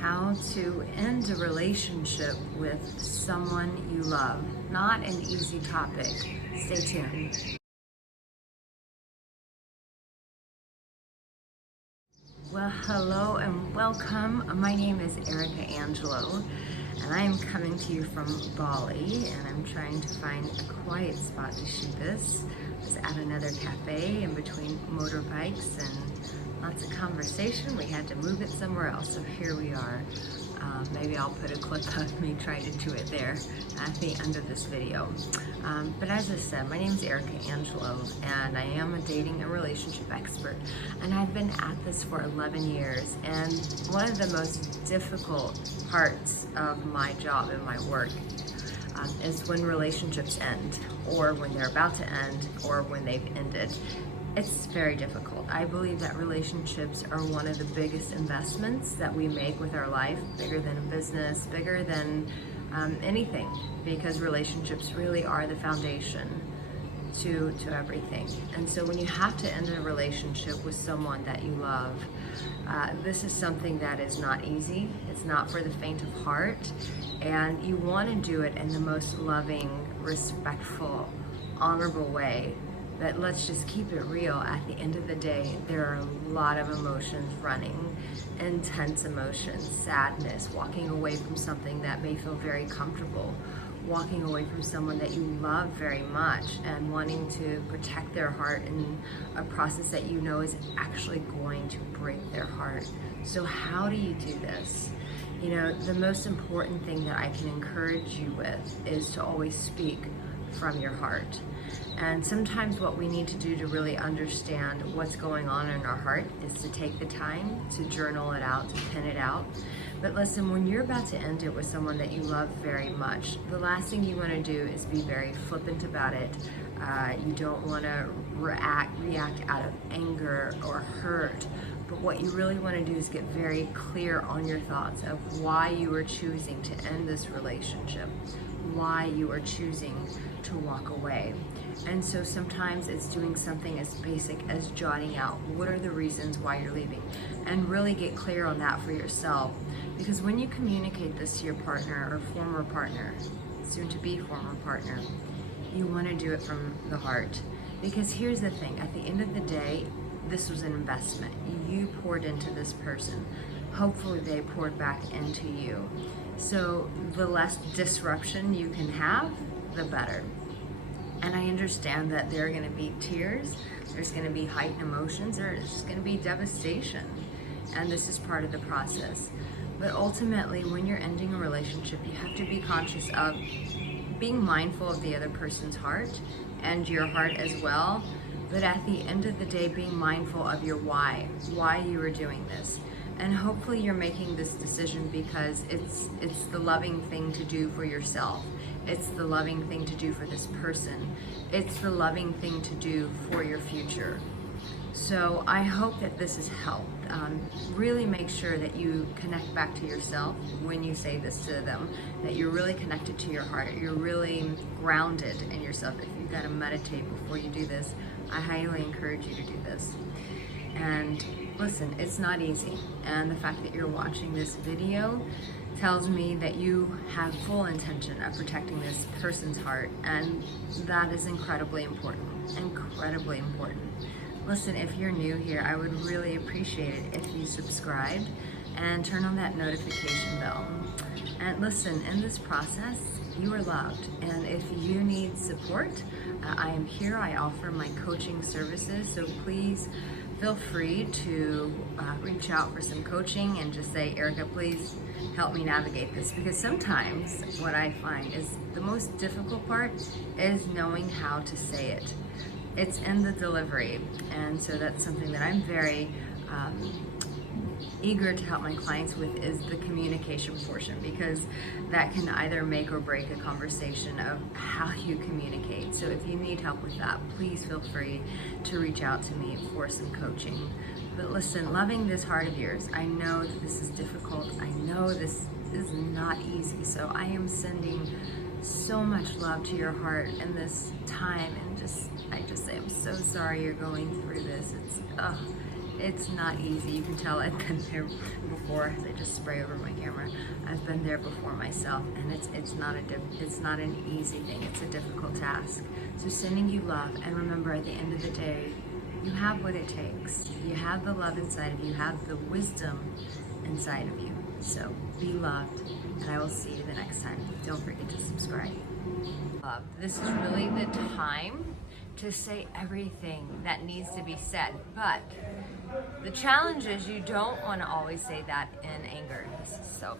how to end a relationship with someone you love. Not an easy topic. Stay tuned. Well, hello and welcome. My name is Arica Angelo, and I am coming to you from Bali, and I'm trying to find a quiet spot to shoot this. I was at another cafe in between motorbikes and lots of conversation. We had to move it somewhere else, so here we are. Maybe I'll put a clip of me trying to do it there at the end of this video. But as I said, my name is Arica Angelo, and I am a dating and relationship expert. And I've been at this for 11 years. And one of the most difficult parts of my job and my work is when relationships end, or when they're about to end, or when they've ended. It's very difficult. I believe that relationships are one of the biggest investments that we make with our life, bigger than a business, bigger than anything, because relationships really are the foundation to everything. And so when you have to end a relationship with someone that you love, this is something that is not easy. It's not for the faint of heart, and you want to do it in the most loving, respectful, honorable way. But let's just keep it real. At the end of the day, there are a lot of emotions running, intense emotions, sadness, walking away from something that may feel very comfortable, walking away from someone that you love very much, and wanting to protect their heart in a process that you know is actually going to break their heart. So how do you do this? You know, the most important thing that I can encourage you with is to always speak from your heart. And sometimes what we need to do to really understand what's going on in our heart is to take the time to journal it out, to pen it out. But listen, when you're about to end it with someone that you love very much, the last thing you want to do is be very flippant about it. You don't want to react out of anger or hurt. But what you really want to do is get very clear on your thoughts of why you are choosing to end this relationship, why you are choosing to walk away. And so sometimes it's doing something as basic as jotting out what are the reasons why you're leaving, and really get clear on that for yourself. Because when you communicate this to your partner or former partner, soon to be former partner, you want to do it from the heart. Because here's the thing, at the end of the day, this was an investment. You poured into this person. Hopefully they poured back into you. So the less disruption you can have, the better. And I understand that there are going to be tears, there's going to be heightened emotions, there's going to be devastation. And this is part of the process. But ultimately, when you're ending a relationship, you have to be conscious of being mindful of the other person's heart and your heart as well. But at the end of the day, being mindful of your why you are doing this. And hopefully you're making this decision because it's the loving thing to do for yourself. It's the loving thing to do for this person. It's the loving thing to do for your future. So I hope that this has helped. Really make sure that you connect back to yourself when you say this to them, that you're really connected to your heart. You're really grounded in yourself. If you've got to meditate before you do this, I highly encourage you to do this. And listen, it's not easy. And the fact that you're watching this video tells me that you have full intention of protecting this person's heart. And that is incredibly important, incredibly important. Listen, if you're new here, I would really appreciate it if you subscribed and turn on that notification bell. And listen, in this process, you are loved. And if you need support, I am here. I offer my coaching services. So please feel free to reach out for some coaching and just say, Arica, please help me navigate this. Because sometimes what I find is the most difficult part is knowing how to say it. It's in the delivery. And so that's something that I'm very eager to help my clients with, is the communication portion, because that can either make or break a conversation of how you communicate. So if you need help with that, please feel free to reach out to me for some coaching. But listen, loving this heart of yours, I know that this is difficult. I know this is not easy. So I am sending so much love to your heart in this time, and I just say I'm so sorry you're going through this. It's not easy. You can tell I've been there before. As I just spray over my camera. I've been there before myself, and it's not an easy thing. It's a difficult task. So sending you love, and remember, at the end of the day, you have what it takes. You have the love inside of you. You have the wisdom inside of you. So be loved, and I will see you the next time. Don't forget to subscribe. Love. This is really the time to say everything that needs to be said, but the challenge is you don't want to always say that in anger. So